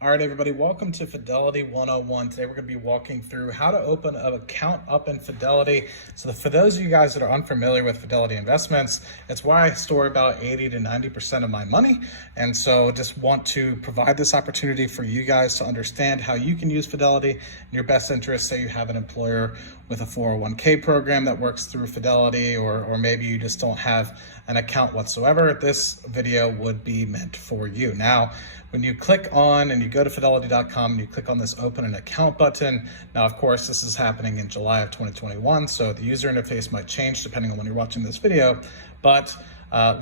All right, everybody, welcome to Fidelity 101. Today we're going to be walking through how to open an account up in Fidelity. So for those of you guys that are unfamiliar with Fidelity investments, it's where I store about 80 to 90% of my money. And so just want to provide this opportunity for you guys to understand how you can use Fidelity in your best interest. Say you have an employer with a 401k program that works through Fidelity, or maybe you just don't have an account whatsoever. This video would be meant for you. Now, when you click on and you go to fidelity.com and you click on this open an account button, now of course this is happening in July of 2021, so the user interface might change depending on when you're watching this video, but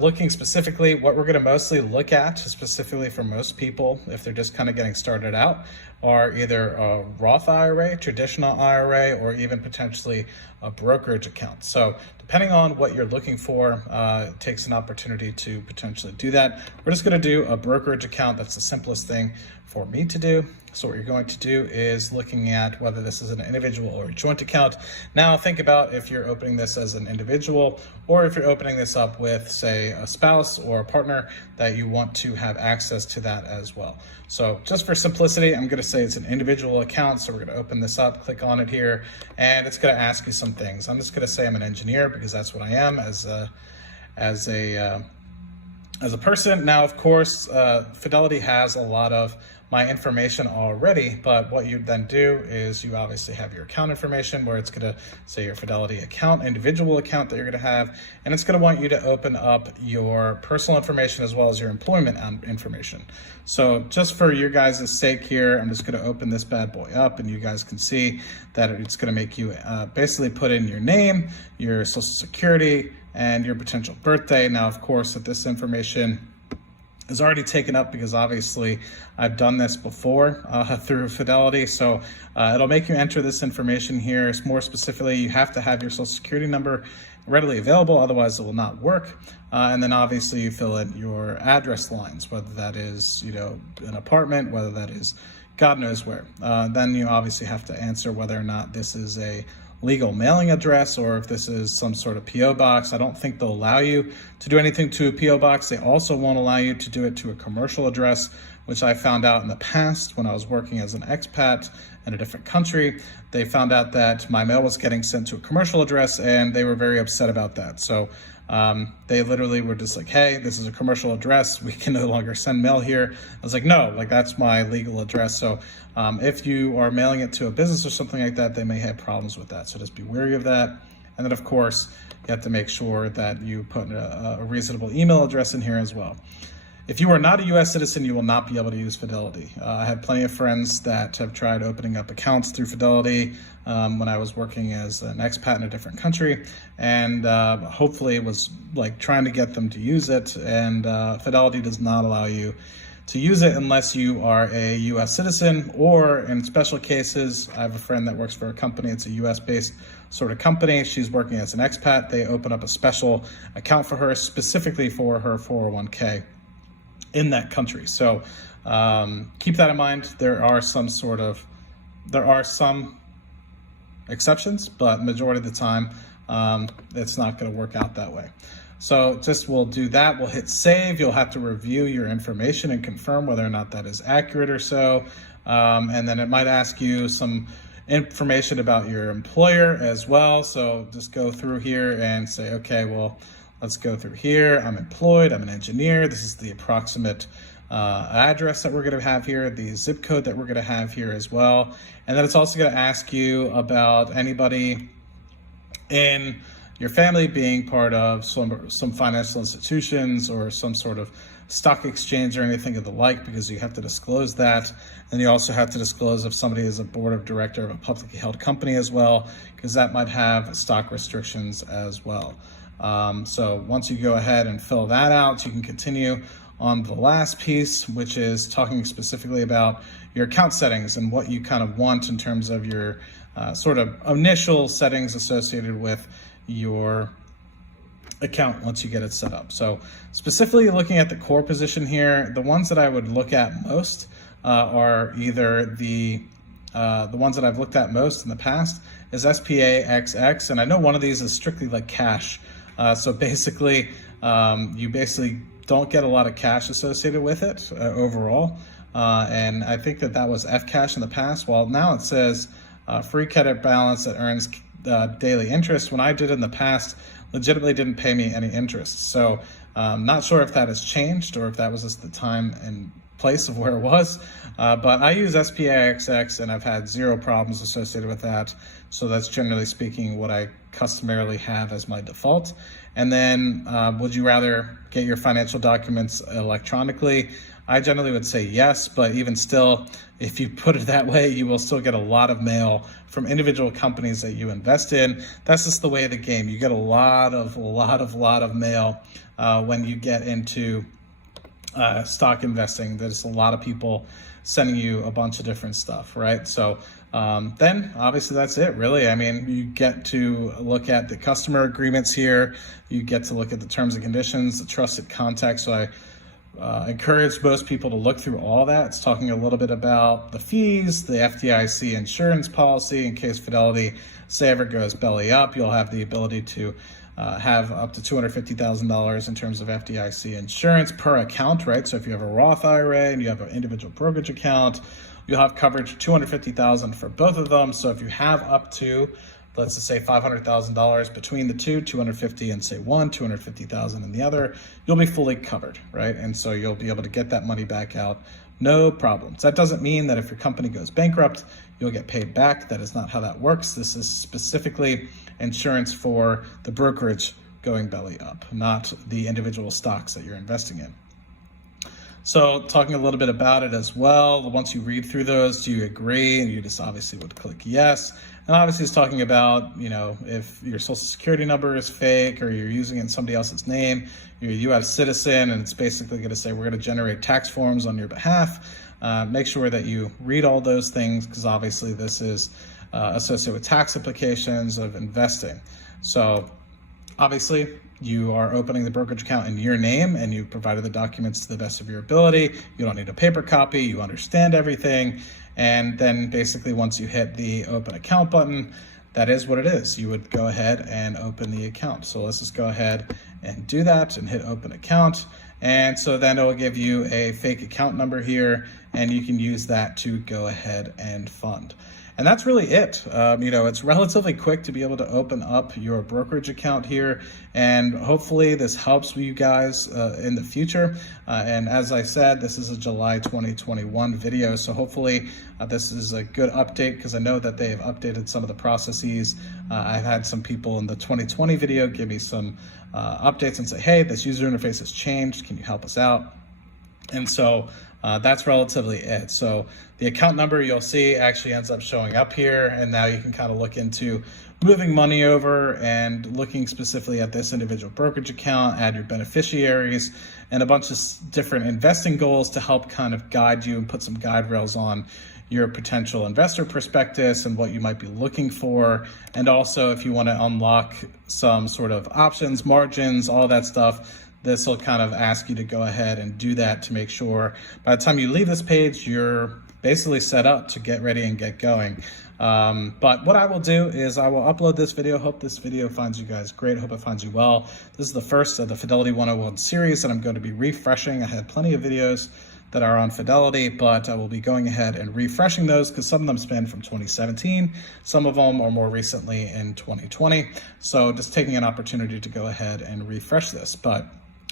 looking specifically, what we're going to mostly look at, specifically for most people, if they're just kind of getting started out, are either a Roth IRA, traditional IRA, or even potentially a brokerage account. So depending on what you're looking for, it takes an opportunity to potentially do that. We're just going to do a brokerage account. That's the simplest thing for me to do. So what you're going to do is looking at whether this is an individual or a joint account. Now think about if you're opening this as an individual, or if you're opening this up with, say, a spouse or a partner that you want to have access to that as well. So just for simplicity, I'm going to say it's an individual account. So we're going to open this up, click on it here, and it's going to ask you some things. I'm just going to say I'm an engineer because that's what I am as a person. Now, of course, Fidelity has a lot of my information already, but what you then do is you obviously have your account information where it's going to say your Fidelity account, individual account that you're going to have, and it's going to want you to open up your personal information as well as your employment information. So just for your guys' sake here, I'm just going to open this bad boy up and you guys can see that it's going to make you basically put in your name, your social security, and your potential birthday. Now, of course, that this information is already taken up because obviously I've done this before through Fidelity. So it'll make you enter this information here. More specifically, you have to have your social security number readily available, otherwise it will not work. And then obviously you fill in your address lines, whether that is, an apartment, whether that is God knows where. Then you obviously have to answer whether or not this is a legal mailing address or if this is some sort of PO box. I don't think they'll allow you to do anything to a PO box. They also won't allow you to do it to a commercial address, which I found out in the past when I was working as an expat in a different country. They found out that my mail was getting sent to a commercial address and they were very upset about that. So they literally were just like, hey, this is a commercial address. We can no longer send mail here. I was like, no, that's my legal address. So if you are mailing it to a business or something like that, they may have problems with that. So just be wary of that. And then of course, you have to make sure that you put a reasonable email address in here as well. If you are not a US citizen, you will not be able to use Fidelity. I have plenty of friends that have tried opening up accounts through Fidelity when I was working as an expat in a different country, and hopefully it was trying to get them to use it, and Fidelity does not allow you to use it unless you are a US citizen, or in special cases, I have a friend that works for a company, it's a US based sort of company. She's working as an expat. They open up a special account for her specifically for her 401k in that country. So keep that in mind. There are some exceptions, but majority of the time, it's not going to work out that way. So we'll do that. We'll hit save. You'll have to review your information and confirm whether or not that is accurate or so. And then it might ask you some information about your employer as well. So just go through here and say, okay, well, let's go through here. I'm employed, I'm an engineer. This is the approximate address that we're gonna have here, the zip code that we're gonna have here as well. And then it's also gonna ask you about anybody in your family being part of some financial institutions or some sort of stock exchange or anything of the like, because you have to disclose that. And you also have to disclose if somebody is a board of director of a publicly held company as well, because that might have stock restrictions as well. So once you go ahead and fill that out, you can continue on the last piece, which is talking specifically about your account settings and what you kind of want in terms of your sort of initial settings associated with your account once you get it set up. So specifically looking at the core position here, the ones that I would look at most are either the ones that I've looked at most in the past is SPA XX, and I know one of these is strictly cash. So basically, you basically don't get a lot of cash associated with it overall. and I think that was Fcash in the past. Well, now it says free credit balance that earns daily interest. When I did it in the past, legitimately didn't pay me any interest. So not sure if that has changed or if that was just the time and place of where it was, but I use SPAXX and I've had zero problems associated with that. So that's generally speaking what I customarily have as my default. And then would you rather get your financial documents electronically? I generally would say yes, but even still, if you put it that way, you will still get a lot of mail from individual companies that you invest in. That's just the way of the game. You get a lot of mail when you get into stock investing. There's a lot of people sending you a bunch of different stuff, right? So then obviously that's it, really. I mean, you get to look at the customer agreements here. You get to look at the terms and conditions, the trusted contact. So I encourage most people to look through all that. It's talking a little bit about the fees, the FDIC insurance policy in case Fidelity, say, ever goes belly up. You'll have the ability to have up to $250,000 in terms of FDIC insurance per account, right? So if you have a Roth IRA and you have an individual brokerage account, you'll have coverage $250,000 for both of them. So if you have up to, let's just say $500,000 between the two, 250 in say one, 250,000 in the other, you'll be fully covered, right? And so you'll be able to get that money back out, no problems. That doesn't mean that if your company goes bankrupt, you'll get paid back. That is not how that works. This is specifically insurance for the brokerage going belly up, not the individual stocks that you're investing in. So talking a little bit about it as well, once you read through those, do you agree? And you just obviously would click yes. And obviously it's talking about, you know, if your social security number is fake or you're using it in somebody else's name, you're a US citizen, and it's basically going to say we're going to generate tax forms on your behalf. Make sure that you read all those things, because obviously this is associated with tax implications of investing. So obviously you are opening the brokerage account in your name and you provided the documents to the best of your ability. You don't need a paper copy. You understand everything. And then basically once you hit the open account button, that is what it is. You would go ahead and open the account. So let's just go ahead and do that and hit open account. And so then it will give you a fake account number here, and you can use that to go ahead and fund. And that's really it. You know, it's relatively quick to be able to open up your brokerage account here. And hopefully this helps you guys in the future. And as I said, this is a July 2021 video. So hopefully this is a good update, because I know that they've updated some of the processes. I've had some people in the 2020 video give me some updates and say, hey, this user interface has changed. Can you help us out? And so that's relatively it. So the account number you'll see actually ends up showing up here, and now you can kind of look into moving money over and looking specifically at this individual brokerage account, add your beneficiaries, and a bunch of different investing goals to help kind of guide you and put some guide rails on your potential investor prospectus and what you might be looking for. And also if you want to unlock some sort of options, margins, all that stuff, this will kind of ask you to go ahead and do that to make sure by the time you leave this page, you're basically set up to get ready and get going. But what I will do is I will upload this video. Hope this video finds you guys great. Hope it finds you well. This is the first of the Fidelity 101 series that I'm going to be refreshing. I had plenty of videos that are on Fidelity, but I will be going ahead and refreshing those because some of them span from 2017. Some of them are more recently in 2020. So just taking an opportunity to go ahead and refresh this. But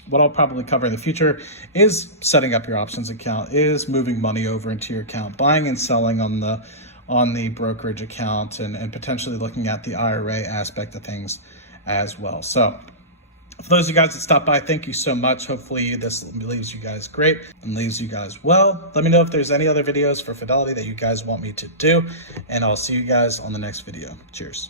what I'll probably cover in the future is setting up your options account, is moving money over into your account, buying and selling on the brokerage account, and potentially looking at the IRA aspect of things as well. So for those of you guys that stopped by, thank you so much. Hopefully this leaves you guys great and leaves you guys well. Let me know if there's any other videos for Fidelity that you guys want me to do, and I'll see you guys on the next video. Cheers.